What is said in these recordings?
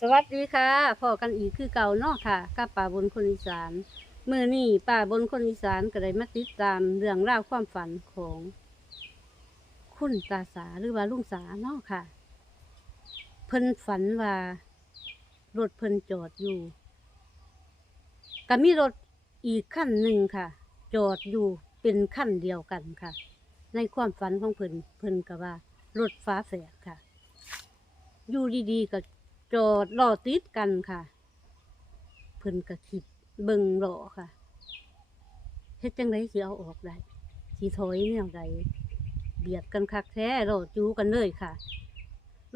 สวัสดีค่ะพอกันอีกคือเก่าเนาะค่ะกับป่าบนคนอีสานมือนี่ป่าบนคนอีสานก็ได้มาติดตามเรื่องราวความฝันของ คุณตาสาหรือว่าลุงสาเนาะค่ะ เพิ่นฝันว่ารถเพิ่นจอดอยู่ก็มีรถอีกขั้นหนึ่งค่ะ จอดอยู่เป็นขั้นเดียวกันค่ะ ในความฝันของเพิ่นเพิ่นก็ว่ารถฟ้าแฝดค่ะ อยู่ดีๆก็ จอดรอติดกันค่ะ เพิ่นก็คิดเบิ่งรอค่ะเฮ็ดจังไดสิเอาออกได้สิถอยแนวใดเบียดกันคักแท้รอจูกันเลยค่ะ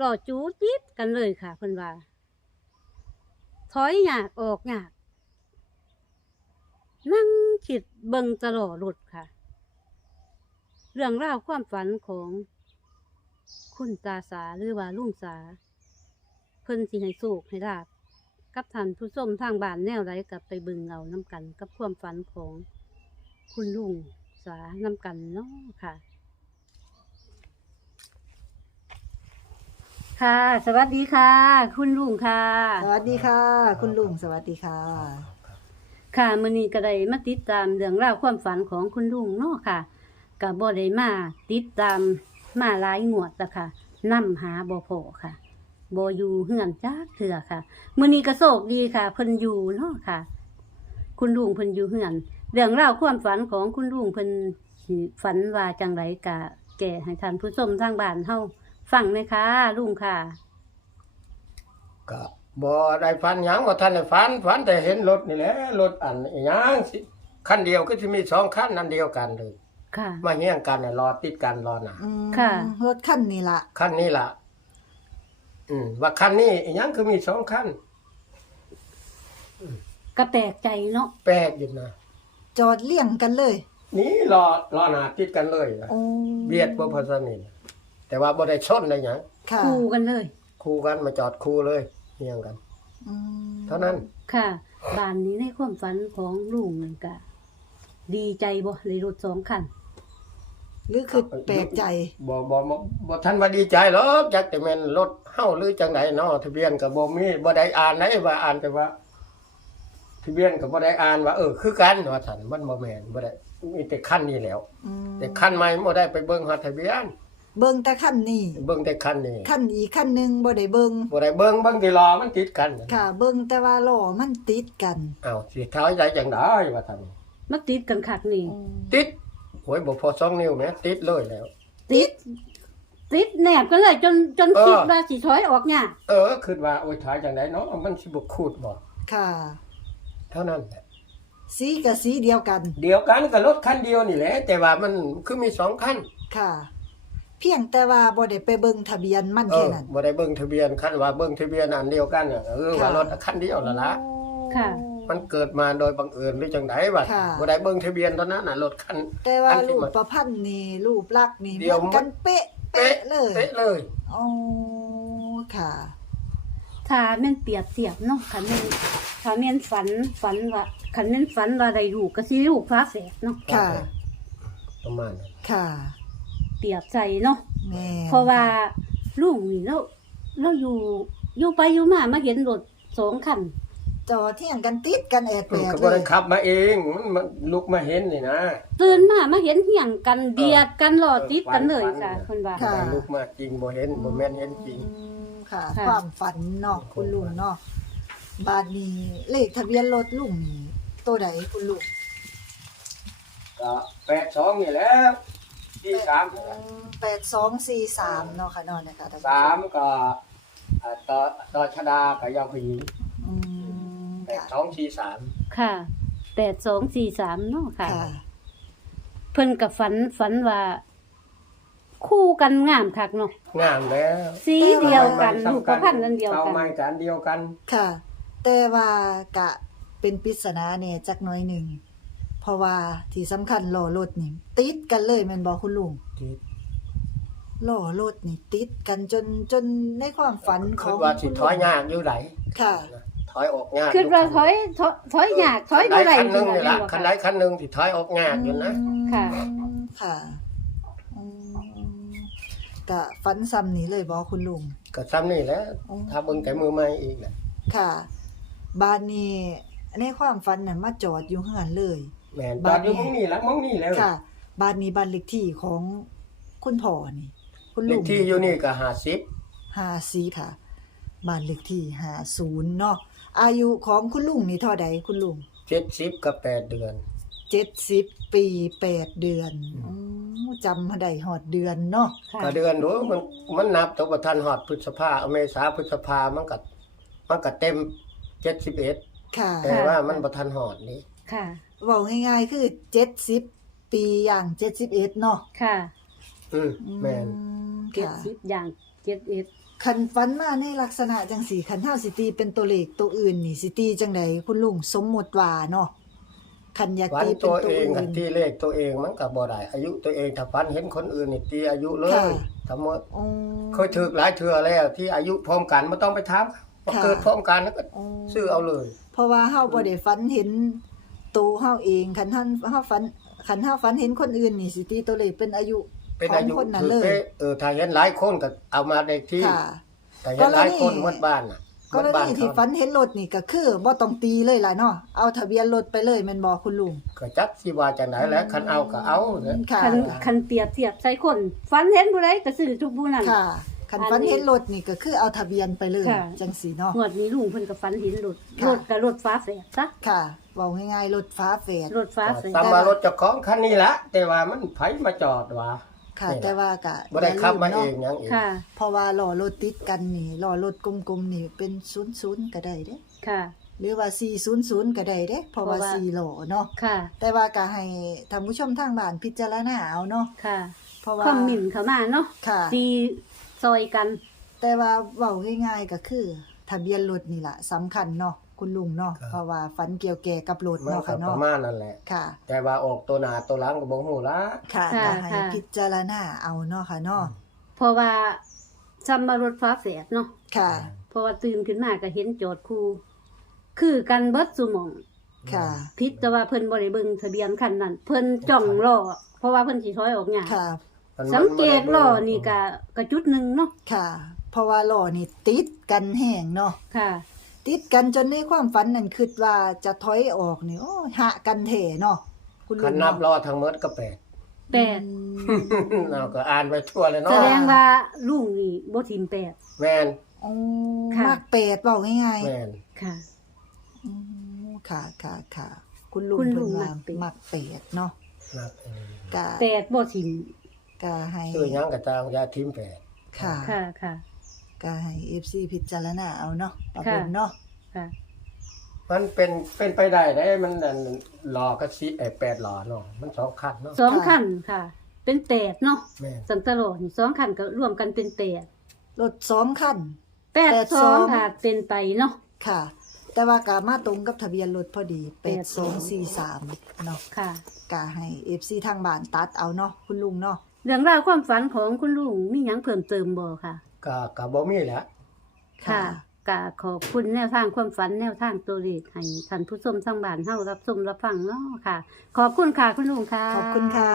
รอจูติดกันเลยค่ะเพิ่นว่าถอยยากออกยาก นั่งคิดเบิ่งตลอดรถค่ะ เรื่องราวความฝันของคุณตาสาหรือว่าลุงสา พิ่นสิให้สูกให้ลาบกับท่านผู้ชมทางบ้านแนวไรกับไปเบึงเอาน้ำกันกับความฝันของคุณลุงสาน้ำกันเนาะค่ะ ค่ะ สวัสดีค่ะ คุณลุงค่ะ สวัสดีค่ะ คุณลุงสวัสดีค่ะ ค่ะมื้อนี้ก็ได้มาติดตามเรื่องราวความฝันของคุณลุงเนาะค่ะก็บ่ได้มาติดตามมาหลายงวดแล้วค่ะนำหาบ่พอค่ะ บ่อยู่เฮือนจักเทื่อค่ะมื้อนี้ก็โชคดีค่ะเพิ่นอยู่เนาะค่ะ คุณลุงเพิ่นอยู่เฮือนเรื่องราวความฝันของคุณลุงเพิ่นสิฝันว่าจังไรกะ แก่ให้ท่านผู้ชมทางบ้านเฮาฟังเลยค่ะลุงค่ะก็บ่ได้ฟันหยังบ่ทันได้ฟันฝันแต่เห็นรถนี่แหละรถอันอิหยังสิคันเดียวก็สิมีสองคันนั่นเดียวกันเลยค่ะมาเฮียงกันน่ะรอติดกันรอหน้าอืมค่ะ รถขั้นนี่ละคันนี้ล่ะ อืมว่าคันนี้อิหยังคือมีสองคันก็แปลกใจเนาะแปลกอยู่นะจอดเลี่ยงกันเลย นี่รอรอหน้าติดกันเลยนะโอ้เบียดบ่พอสนิทแต่ว่าบ่ได้ชนได้หยังค่ะคู่กันเลย คู่กันมาจอดคู่เลยเฮียงกัน อืมเท่านั้น ค่ะ บ้านนี้ในความฝันของลุงนั่นก็ดีใจบ่เลยรถสองคัน หรือคือแปลกใจบ่บ่บ่บ่ทันว่าดีใจหรอกจักแต่แม่นรถเฮาหรือจังไดเนาะทะเบียนก็บ่มีบ่ได้อ่านไหนว่าอ่านแต่ว่าทะเบียนก็บ่ได้อ่านว่าเออคือกันว่าซั่นมันบ่แม่นบ่ได้มีแต่คันนี้แหล้ว อืมแต่คันใหม่บ่ได้ไปเบิ่งหาทะเบียน เบิ่งแต่ขั้นนี้เบิ่งแต่คันนี้ขั้นอีกขั้นหนึ่งบ่ได้เบิ่งบ่ได้เบิ่งเบิ่งที่ล้อมันติดกันค่ะ เบิ่งแต่ว่าล้อมันติดกัน อ้าวสิเท้าใจจังได๋ว่าซั่นมาติดกันคักนี่ติด โอ้ยบ่พอสองนิ้วแหมติดเลยแล้ว ติด ติดแนบกันเลยจนจนเออ คิดว่าสิถอยออกเนี่ยากเออคิดว่าโอ้ยท้ายจังไดเนาะมันสิบ่คูดบ่ค่ะ เท่านั้นแหละสีกับสีเดียวกัน เดียวกันกับรถคันเดียวนี่แหละ แต่ว่ามันคือมีสองคันค่ะ เพียงแต่ว่าบ่ได้ไปเบิ่งทะเบียนมันเอแค่อนั้น บ่ได้เบิ่งทะเบียนคันว่าเบิ่งทะเบียนอันเดียวกันน่ะเออค่ะว่ารถคันเดียวละละ ค่ะ มันเกิดมาโดยบังเอิญหรือจังไดวะค่ะ บ่ได้เบิ่งทะเบียนตอนนั้นน่ะรถคัน แต่ว่าอันที่รูปมันประพันธ์นี่รูปลักษณ์นี่เดี๋ยวเหมือนกันเป๊ะเป๊ะเลยเป๊ะเลย อ๋อค่ะ ถ้าแม่นเปรียบเทียบเนาะคันแม่นถ้าแม่นฝันฝันว่าคันแม่นฝันว่าได้ลูกก็สิลูกฟ้าแฝดเนาะค่ะ ประมาณนั้นค่ะ เปรียบใจเนาะแม่เพราะว่าลุงนี่เราเราอยู่อยู่ไปอยู่มามาเห็นรถสองคัน จอเที่ยงกันติดกันแอดเอแปอดก็เลบ่ยได้ขับมาเองมันมันลุกมาเห็นนี่นะ ตื่นมามาเห็นเหี่ยงกันเบียดกันรอติดกันเลยฝัค่ะนเพิ่นว่าบ่ได้ลุกมาจริงบ่เห็นบ่แม่นเห็นจริง อืมค่ะ ค่ะ ความฝันเนาะคุณลุงเนาะบาทนี้เลขทะเบียนรถลุงนี่ตัวใดคุณลุงก็82นี่แหล้วที่สามแปดสองสี่สามเนาะค่ะเนอนนะคะท่านผู้ชสามก็อ่าต่อต่อชดากับยาวผู้หญิงอืมแปด ค่ะ สองสี่สามค่ะแปดสองสี่สามเนาะค่ะ ค่ะ เพิ่นกับฝันฝันว่า คู่กันงามคักเนาะงามแล้วสีเดียวกันสำลูกประพันธ์อันเดียวเอากัน ไม้กันเดียวกันค่ะ แต่ว่ากะเป็นปริศนาเนี่ยจักหน้อยหนึ่ง เพราะว่าที่สำคัญล้อรถนี่ติดกันเลยแม่นบอกคุณลุงที่ล้อรถนี่ติดกันจนจนในความฝันขคิอดงว่าสิคุณถลุอยงยากอยู่ไหนค่ะ ถอยออกยากคิดว่าถอยถอยถอยยากถอยบ่ได้คันหนึงอยู่นี่ละบ่คันใดคันหนึงที่ถอยออกยากอยู่นะ ค่ะ ค่ะอืมกะฝันซ้ำนี้เลยบ่คุณลุงก็ซ้ำนี่แหละอ๋อถ้าเบิ่งแต่มือใหม่อีกแหละค่ะบ้านนี้ในความฝันนั้นมาจอดอยู่เฮือนเลย แม่นบ้าตอนนนี้อยู่มองนี่ละมองนี่แล้วค่ะ บ้านนี้บ้านเลขที่ของคุณพ่อนี่ คุณเลลุขงที่อยู่นี่ก็50 ห้าสี่ค่ะ บ้านเลขที่ห้าศูนย์เนาะ อายุของคุณลุงนี่เท่าใดคุณลุง70กับ8เดือน เจ็ดสิบปีแปดเดือนอืมจำมาได้หอดเดือนเนาะค่ะ ก็เดือนโหมันมันนับตัวบ่ทันฮอดพฤษภาเอาเมษาพฤษภามันก็มันก็เต็ม71ค่ะแต่ว่ามันบ่ทันฮอดนี่ค่ะ บอกง่ายๆคือเจ็ดสิบปีอย่างเจ็ดสิบเอ็ดเนาะค่ะอืมแม่นอืมเจ็ดค่ะ สิบอย่างเจ็ดเอ็ด คันฟันมาในลักษณะจังสี่คันเท่าสิตีเป็นตัวเลขตัวอื่นนี่สิตีจังใดคุณลุงสมมุติว่าเนาะคันอยากวันตีเป็นตัวตัวเองอื่กับนที่เลขตัวเองมันก็บ่ได้อายุตัวเองถ้าฟันเห็นคนอื่นนี่ตีอายุเลยค่ะ ทั้งหมดอ๋อ เคยถูกหลายเทื่อแล้วที่อายุพร้อมกันบ่ต้องไปถามว่าค่ะ เกิดพร้อมกันแล้วก็อ๋อซื้อเอาเลย เพราะว่าเฮาบ่ได้ฝันเห็นตัวเฮาเองคันท่านเฮาฝันคันเฮาฝันเห็นคนอื่นนี่สิตีตัวเลขเป็นอายุ เป็นของอายุคนนั้นถือเลย เป๊ะเออถ้าเห็นหลายคนก็เอามาในที่ค่ะ แต่เห็นหลายคนกรณีหมดบ้านน่ะหก็มดเลยบ้านที่เขาฝันเห็นรถนี่ก็คือบ่ต้องตีเลยล่ะเนาะเอาทะเบียนรถไปเลยแม่นบ่คุณลุงก็จักสิว่าจังไดแล้วคันเอาก็เอาเด้อค่ะ คันคันเปรียบเทียบใส่คนฝันเห็นผู้ใดก็ซื้อทุกผู้นั้น ค่ะคันอันนี้ฝันเห็นรถนี่ก็คือเอาทะเบียนไปเลยค่ะ จังสีเนาะ งวดนี้ลุงเพิ่นก็ฝันเห็นรถค่ะ รถกับรถฟ้าแฝดซะค่ะเว้าง่ายๆรถฟ้าแฝด รถฟ้าแฝด ตามมารถเจ้าของคันนี้ละแต่ว่ามันไผมาจอดว่า ค่ะ นี่ล่ะ แต่ว่าก็บ่ได้ขับมาเอย่ลืงหยังเองค่ะ เพราะว่าล้อรถติดกันนี่ล้อรถกลมๆนี่เป็น00ก็ได้เด้ ค่ะ หรือว่า400ก็ได้เด้ เพราะว่าเพราะว่า4ล้อเนาะ ค่ะ แต่ว่าก็ให้ท่านผู้ชมทางบ้านพิจารณาเอาเนาะ ค่ะเพราะว่าคอมเมนต์เข้ามาเนาะค่ะตีซอยกัน แต่ว่าเว้าง่ายๆก็คือ ทะเบียนรถนี่ล่ะสำคัญเนาะ คุณลุงเนาะครับ เพราะว่าฝันเกี่ยวแก่กับรถมันเนาะก็ค่ะปเนาะระมาณนั่นแหละ ค่ะ แต่ว่าออกตัวหน้าตัวหลังก็บ่ฮู้ละ ค่ะค่ะก็ให้ค่ะ พิจารณาเอาเนาะค่ะเนาะเพราะว่าซัมมารถฟ้าแฝดเนาะค่ะ เพราะว่าตื่นขึ้นมาก็เห็นโจทย์คู่คือกันเบิดสุหมอง ค่ะ พิษแต่ว่าเพิ่นบ่ได้เบิ่งทะเบียนคันนั้นเพิ่นจ้องรอเพราะว่าเพิ่นสิถอยออกหยังค่ะ มันสังเกตรอนี่ก็ก็จุดหนึงเนาะค่ะ เพราะว่าล้อนี่ติดกันแห้งเนาะค่ะ ติดกันจนในความฝันนั่นคิดว่าจะถอยออกนี่โอ้หะกันแท้เนาะคุณลุคันงนับเนาะรอทั้งหมดก็แปด แปดอืมเราก็อ่านไปทั่วเลยเนาะแสดงว่าลุงนี่บ่ทิมแปด แม่นโอ้ค่ะมักเป็ดเว้าง่ายแม่นค่ะ ๆอืมค่ะค่ะค่ะคุณลุงคุณลุเพิ่นงว่ามักเป็ดมักเป็ดเนาะนับเองกะแปดบ่ทิมกะให้ชื่อหยังก็ตามยาทิมแปดค่ะ ค่ะค่ะ ก็ให้ FC พิจารณาเอาเนาะปะค่ะบุญเนาะค่ะ มันเป็นเป็นไปได้ได้มันนั่นหลอก็สิไอ้แปดหลอเนาะมันสองคันเนาะสองคันค่ะ เป็นแปดเนาะแม่นสันตโลนี่สองคันก็รวมกันเป็นแปดรถสองคัน แปดแปดสสออง งค่ะเป็นไปเนาะค่ะ แต่ว่ากามาตรงกับทะเบียนรถพอดีแปดสอง8243เนาะค่ะ กาให้ FC ทางบ้านตัดเอาเนาะคุณลุงเนาะ เรื่องราวความฝันของคุณลุงมีหยังเพิ่มเติมบ่ค่ะ ก็ก็บ่มีแหล้วค่ะกะขอบคุณแนวทางความฝันแนวทางตัวเลขให้ท่านผู้ชมทางบ้านเฮารับชมรับฟังเนาะค่ะ ขอบคุณค่ะคุณลุงค่ะ ขอบคุณค่ะ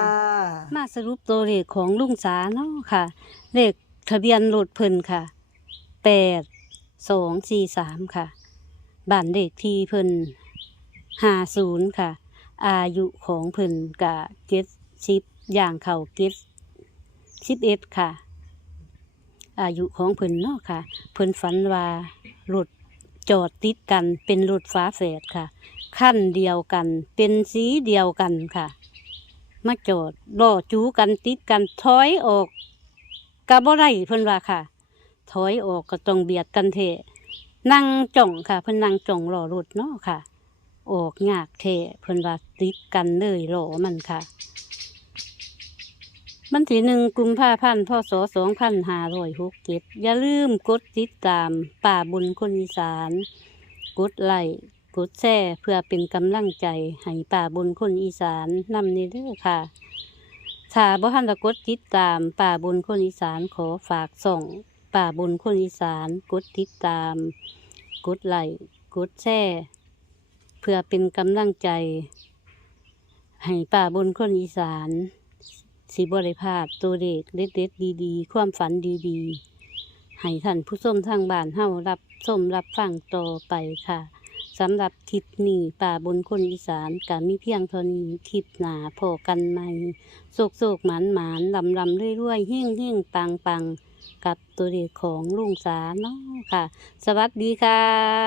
มาสรุปตัวเลขของลุงสาเนาะค่ะ เลขทะเบียนรถเพิ่นค่ะแปดสองสี่สามค่ะบ้านเลขที่เพิ่นห้าศูนย์ค่ะ อายุของเพิ่นกะเจ็ดสิบอย่างเข่าเจ็ดสิบเอ็ดค่ะ อายุของเพิ่นเนาะค่ะ เพิ่นฝันว่ารถจอดติดกันเป็นรถฟ้าแฝดค่ะ ขั้นเดียวกัน เป็นสีเดียวกันค่ะ มาจอดล่อจูกันติดกันถอยออกกะบ่ได้เพิ่นว่าค่ะ ถอยออกก็ต้องเบียดกันเทะนั่งจ่องค่ะ เพิ่นนั่งจ่องรอรถเนาะค่ะ ออกยากเทะเพิ่นว่าติดกันเลยรอมันค่ะ มันที่หนึ่งกุมภาพันธ์พศสองพันห้าร้อยหกเจ็ดอย่าลืมกดติดตามป่าบุญคนอีสาน กดไลค์กดแชร์เพื่อเป็นกำลังใจให้ป่าบุญคนอีสานนำนี้ด้อค่ะถ้าบ่ทันได้กดติดตามป่าบุญคนอีสานขอฝากส่งป่าบุญคนอีสานกดติดตาม กดไลค์กดแชร์เพื่อเป็นกำลังใจ ให้ป่าบุญคนอีสาน สิบริพลาดตัวเด็กเด็ดๆดีๆ ความฝันดีๆ ให้ท่านผู้ชมทางบ้านเฮารับชมรับฟังต่อไปค่ะสำหรับคลิปนี้ป่าบนคนอีสานก็มีเพียงเท่านี้คลิปหนาพอกันใหม่โศกโศกหมานหมานลำลำเรื่อยเรื่อยๆเฮ่งเฮ่งปังปังกับตัวเด็กของลุงสาเนาะค่ะ สวัสดีค่ะ